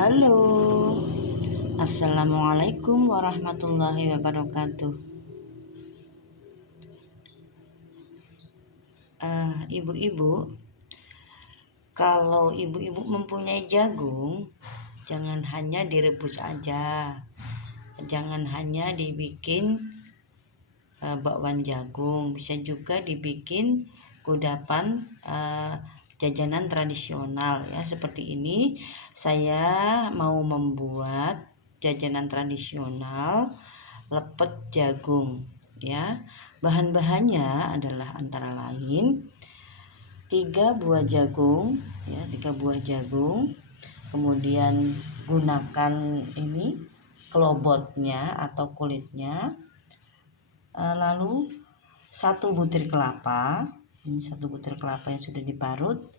Halo, Assalamualaikum warahmatullahi wabarakatuh. Ibu-ibu, kalau ibu-ibu mempunyai jagung, jangan hanya direbus aja, jangan hanya dibikin bakwan jagung, bisa juga dibikin kudapan jajanan tradisional ya. Seperti ini saya mau membuat jajanan tradisional lepet jagung ya. Bahan-bahannya adalah antara lain 3 buah jagung ya, 3 buah jagung. Kemudian gunakan ini kelobotnya atau kulitnya. Lalu 1 butir kelapa, ini 1 butir kelapa yang sudah diparut.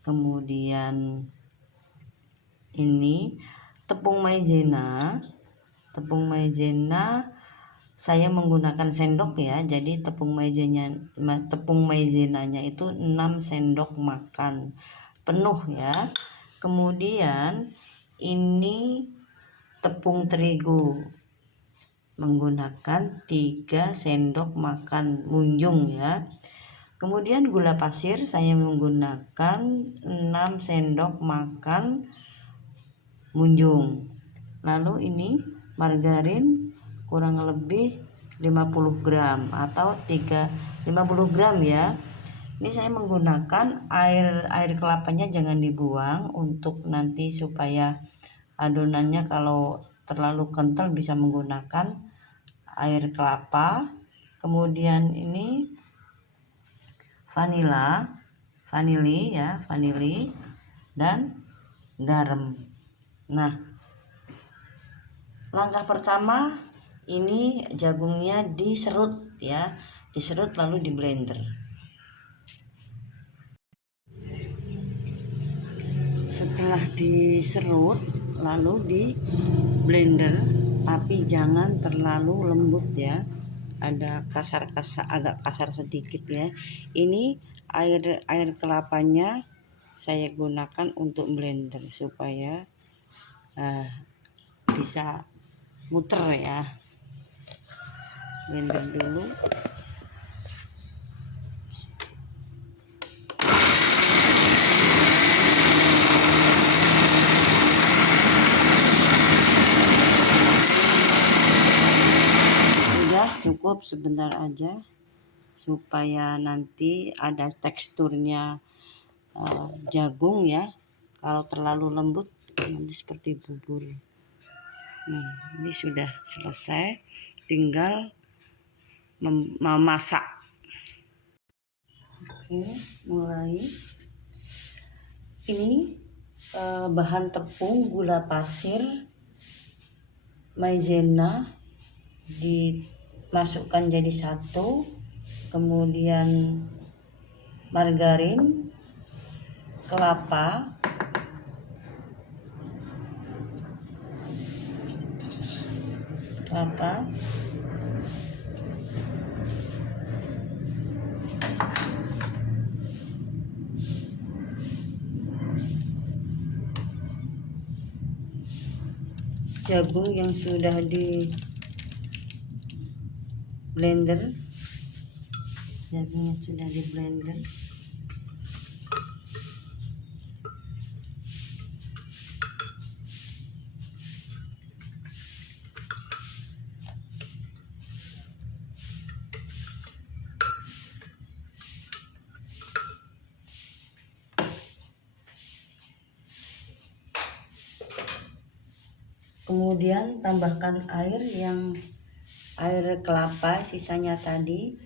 Kemudian ini tepung maizena. Tepung maizena saya menggunakan sendok ya, jadi tepung maizenanya itu 6 sendok makan penuh ya. Kemudian ini tepung terigu menggunakan 3 sendok makan munjung ya. Kemudian gula pasir saya menggunakan 6 sendok makan munjung. Lalu ini margarin kurang lebih 50 gram atau 50 gram ya. Ini saya menggunakan air kelapanya jangan dibuang untuk nanti supaya adonannya kalau terlalu kental bisa menggunakan air kelapa. Kemudian ini vanili dan garam. Nah, langkah pertama ini jagungnya diserut ya, diserut lalu di blender. Setelah diserut lalu di blender, tapi jangan terlalu lembut ya, ada agak kasar sedikit ya. Ini air kelapanya saya gunakan untuk blender supaya bisa muter ya. Blender dulu. Udah cukup, sebentar aja supaya nanti ada teksturnya jagung ya. Kalau terlalu lembut nanti seperti bubur. Nah, ini sudah selesai, tinggal memasak. Oke, mulai. Ini bahan tepung, gula pasir, maizena dimasukkan jadi satu, kemudian margarin, kelapa, jagung yang sudah di blender, jagungnya sudah di blender. Kemudian tambahkan air kelapa sisanya tadi.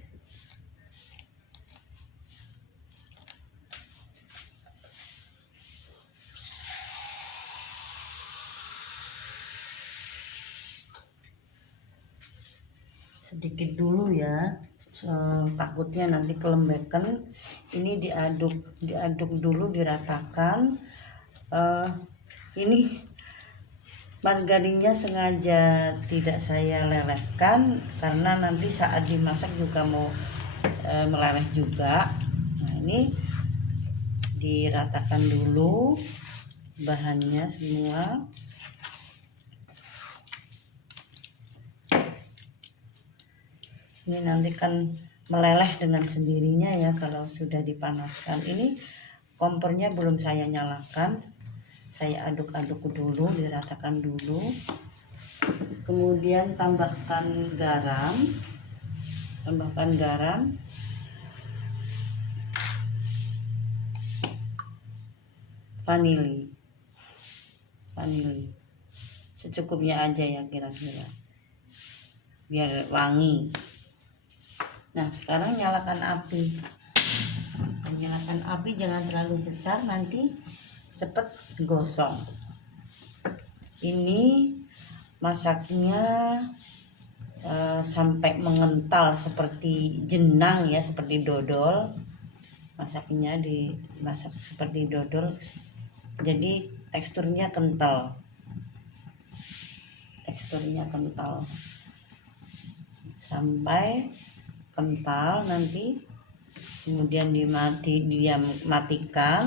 Sedikit dulu ya, takutnya nanti kelembekan. Ini diaduk dulu, diratakan. Ini margarinnya sengaja tidak saya lelehkan karena nanti saat dimasak juga mau meleleh juga. Nah, ini diratakan dulu. bahannya semua. Ini nanti kan meleleh dengan sendirinya ya kalau sudah dipanaskan. Ini kompornya belum saya nyalakan, saya aduk-aduk dulu, diratakan dulu. Kemudian tambahkan garam, vanili secukupnya aja ya, kira-kira biar wangi. Nah sekarang nyalakan api, jangan terlalu besar, nanti cepet gosong. Ini masaknya sampai mengental seperti jenang ya, seperti dodol. Masaknya dimasak seperti dodol, jadi teksturnya kental, sampai kental. Nanti kemudian dimatikan,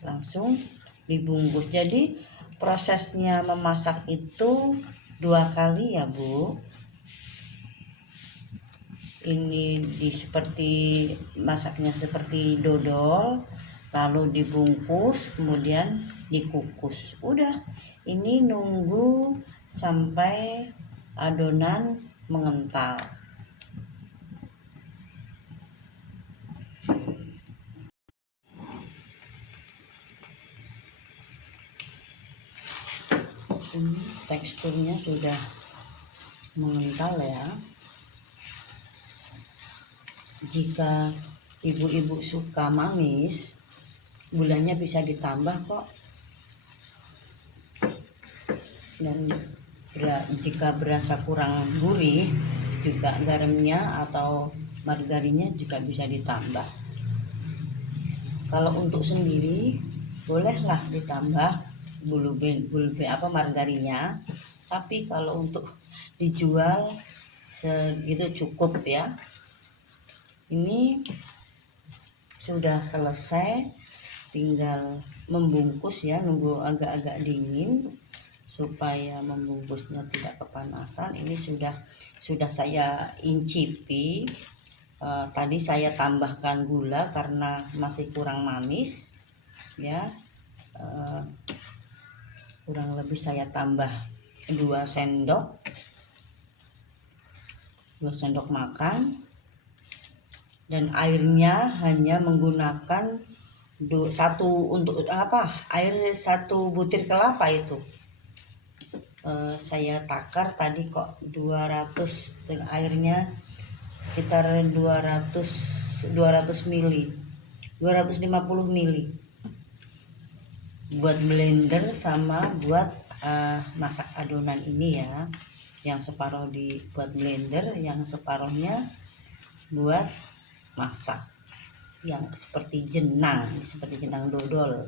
langsung dibungkus. Jadi prosesnya memasak itu 2 kali ya Bu. Ini seperti masaknya seperti dodol, lalu dibungkus, kemudian dikukus. Udah, ini nunggu sampai adonan mengental. Ini teksturnya sudah mengental ya. Jika ibu-ibu suka manis, gulanya bisa ditambah kok. Dan jika berasa kurang gurih, juga garamnya atau margarinnya juga bisa ditambah. Kalau untuk sendiri bolehlah ditambah margarinnya, tapi kalau untuk dijual segitu cukup ya. Ini sudah selesai, tinggal membungkus ya, nunggu agak-agak dingin supaya membungkusnya tidak kepanasan. Ini sudah saya incipi. Tadi saya tambahkan gula karena masih kurang manis ya. Kurang lebih saya tambah 2 sendok makan, dan airnya hanya menggunakan air 1 butir kelapa itu. Saya takar tadi kok 200, dan airnya sekitar 250 mili buat blender sama buat masak adonan ini ya. Yang separuh dibuat blender, yang separuhnya buat masak yang seperti jenang dodol.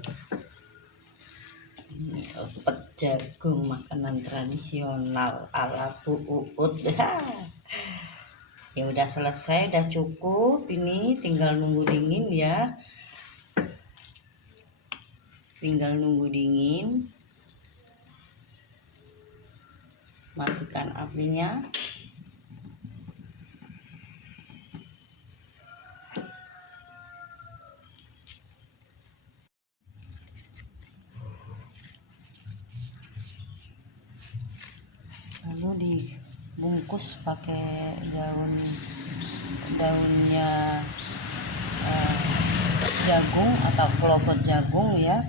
Ini lepet jagung, makanan tradisional ala Bu Uut. Ya udah selesai, udah cukup. Ini tinggal nunggu dingin ya. Matikan apinya. Lalu dibungkus pakai daunnya jagung atau kelopot jagung ya.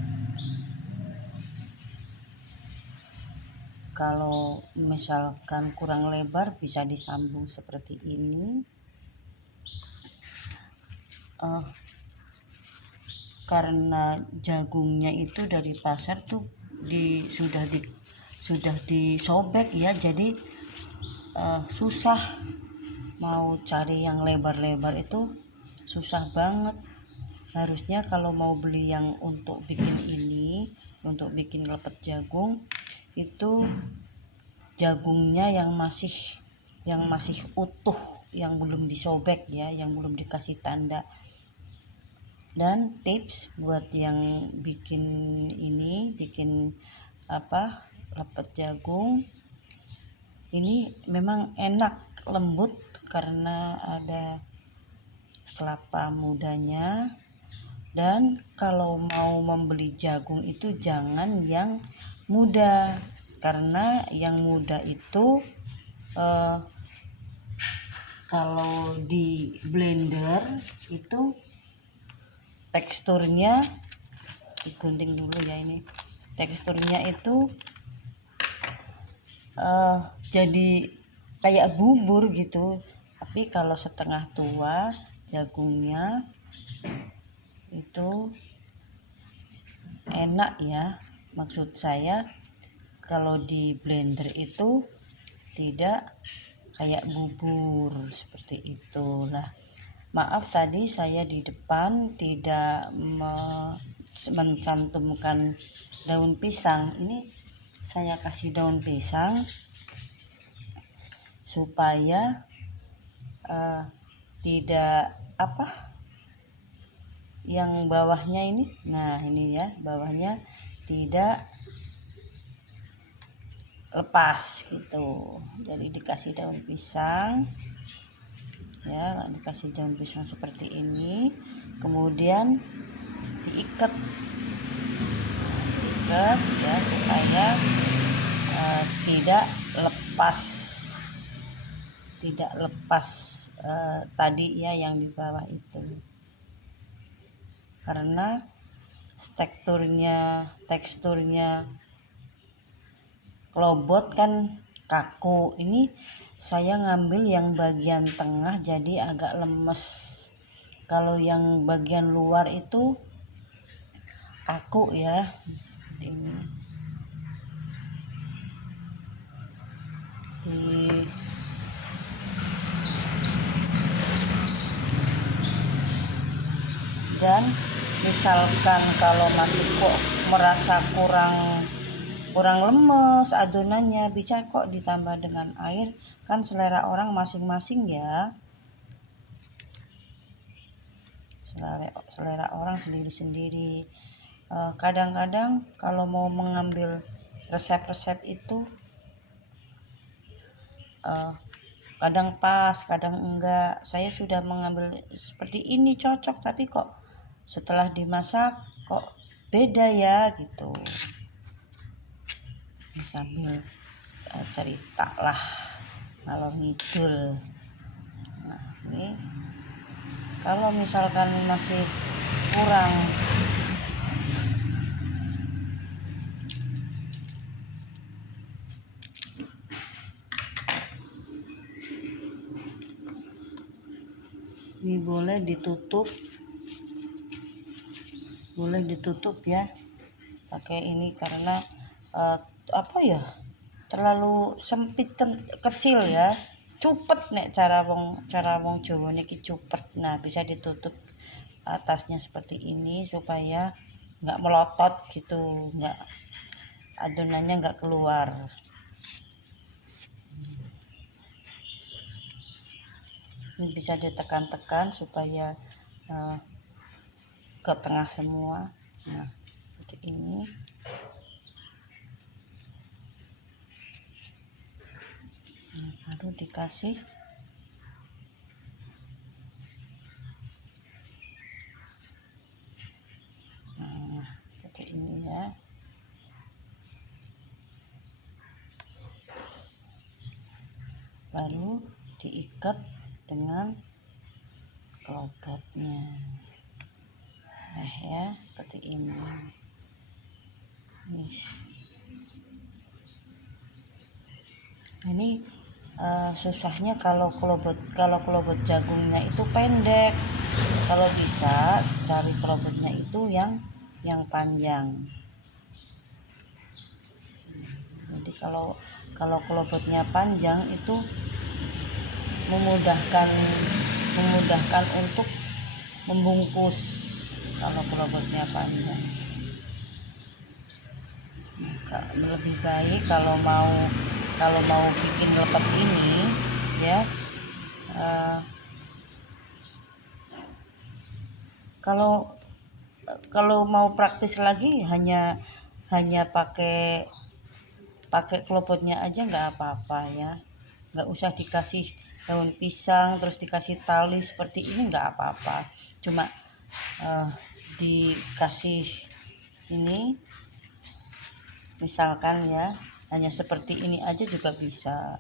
Kalau misalkan kurang lebar bisa disambung seperti ini. Karena jagungnya itu dari pasar tuh sudah disobek ya, jadi susah mau cari yang lebar-lebar, itu susah banget. Harusnya kalau mau beli yang untuk bikin lepet jagung, itu jagungnya yang masih utuh, yang belum disobek ya, yang belum dikasih tanda. Dan tips buat yang bikin bikin lepet jagung. Ini memang enak, lembut karena ada kelapa mudanya. Dan kalau mau membeli jagung itu jangan yang muda, karena yang muda itu kalau di blender itu teksturnya, digunting dulu ya, ini teksturnya itu jadi kayak bubur gitu. Tapi kalau setengah tua jagungnya itu enak ya, maksud saya kalau di blender itu tidak kayak bubur seperti itulah. Maaf tadi saya di depan tidak mencantumkan daun pisang. Ini saya kasih daun pisang supaya tidak yang bawahnya ini, nah ini ya, bawahnya tidak lepas gitu. Jadi dikasih daun pisang ya, dikasih daun pisang seperti ini, kemudian diikat ya supaya tidak lepas tadi ya yang di bawah itu, karena teksturnya lobot kan kaku. Ini saya ngambil yang bagian tengah jadi agak lemes, kalau yang bagian luar itu kaku ya. Ini dan misalkan kalau masih kok merasa kurang lemes adonannya, bisa kok ditambah dengan air, kan selera orang masing-masing ya, selera orang sendiri-sendiri. Kadang-kadang kalau mau mengambil resep-resep itu kadang pas, kadang enggak. Saya sudah mengambil seperti ini cocok, tapi kok setelah dimasak kok beda ya gitu. Sambil cerita lah kalau ngidul. Nah ini kalau misalkan masih kurang ini boleh ditutup ya pakai ini, karena terlalu sempit kecil ya, cupet nek cara wong Jawa niki cupet. Nah bisa ditutup atasnya seperti ini supaya nggak melotot gitu, nggak adonannya nggak keluar. Ini bisa ditekan-tekan supaya ke tengah semua. Nah seperti ini. Baru dikasih seperti ini ya. Baru diikat dengan kelopotnya ya, seperti ini. Ini susahnya kalau kelobot jagungnya itu pendek. Kalau bisa cari kelobotnya itu yang panjang. Jadi kalau kelobotnya panjang itu memudahkan untuk membungkus kalau kelobotnya panjang. Lebih baik kalau mau bikin lepet ini ya, kalau mau praktis lagi hanya hanya pakai klopotnya aja nggak apa-apa ya, nggak usah dikasih daun pisang terus dikasih tali seperti ini, nggak apa-apa, cuma dikasih ini misalkan ya, hanya seperti ini aja juga bisa.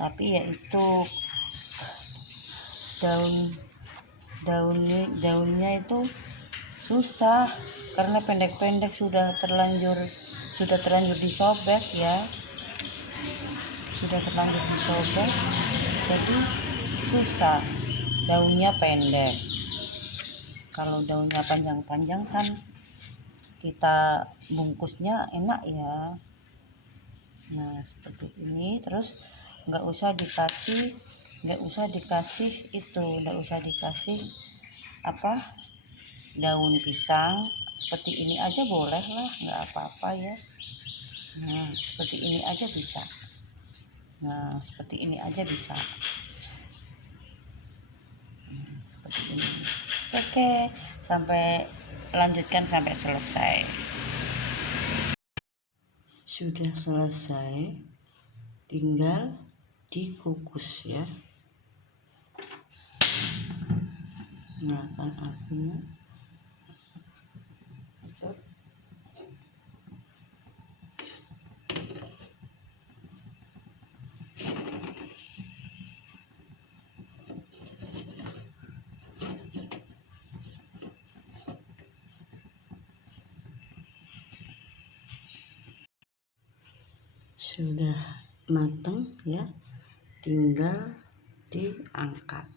Tapi ya itu daunnya itu susah karena pendek-pendek, sudah terlanjur disobek ya, jadi susah. Daunnya pendek, kalau daunnya panjang-panjang kan kita bungkusnya enak ya. Nah seperti ini, terus nggak usah dikasih daun pisang, seperti ini aja boleh lah, nggak apa-apa ya. Nah seperti ini aja bisa. Seperti ini. Oke, lanjutkan sampai selesai. Sudah selesai, tinggal dikukus ya. Nyalakan apinya. Sudah matang ya, tinggal diangkat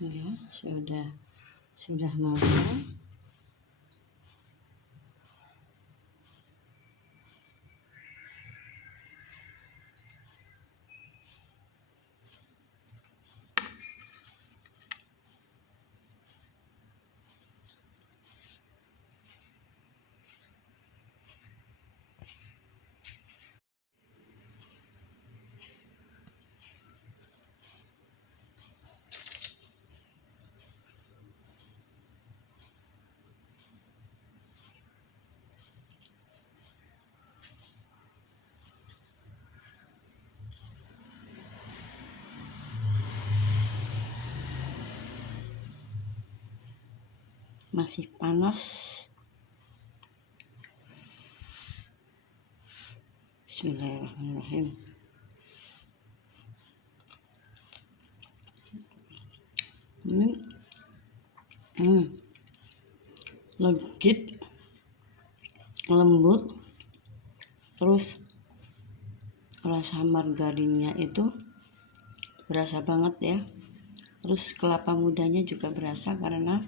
ya. Sudah matang. Masih panas. Bismillahirrahmanirrahim. Legit, lembut, terus rasa margarinnya itu berasa banget ya. Terus kelapa mudanya juga berasa karena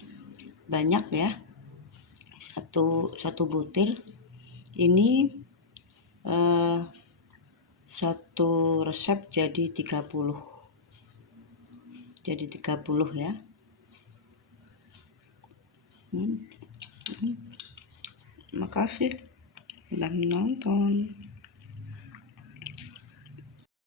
banyak ya, satu butir ini satu resep jadi 30 ya. Makasih sudah menonton.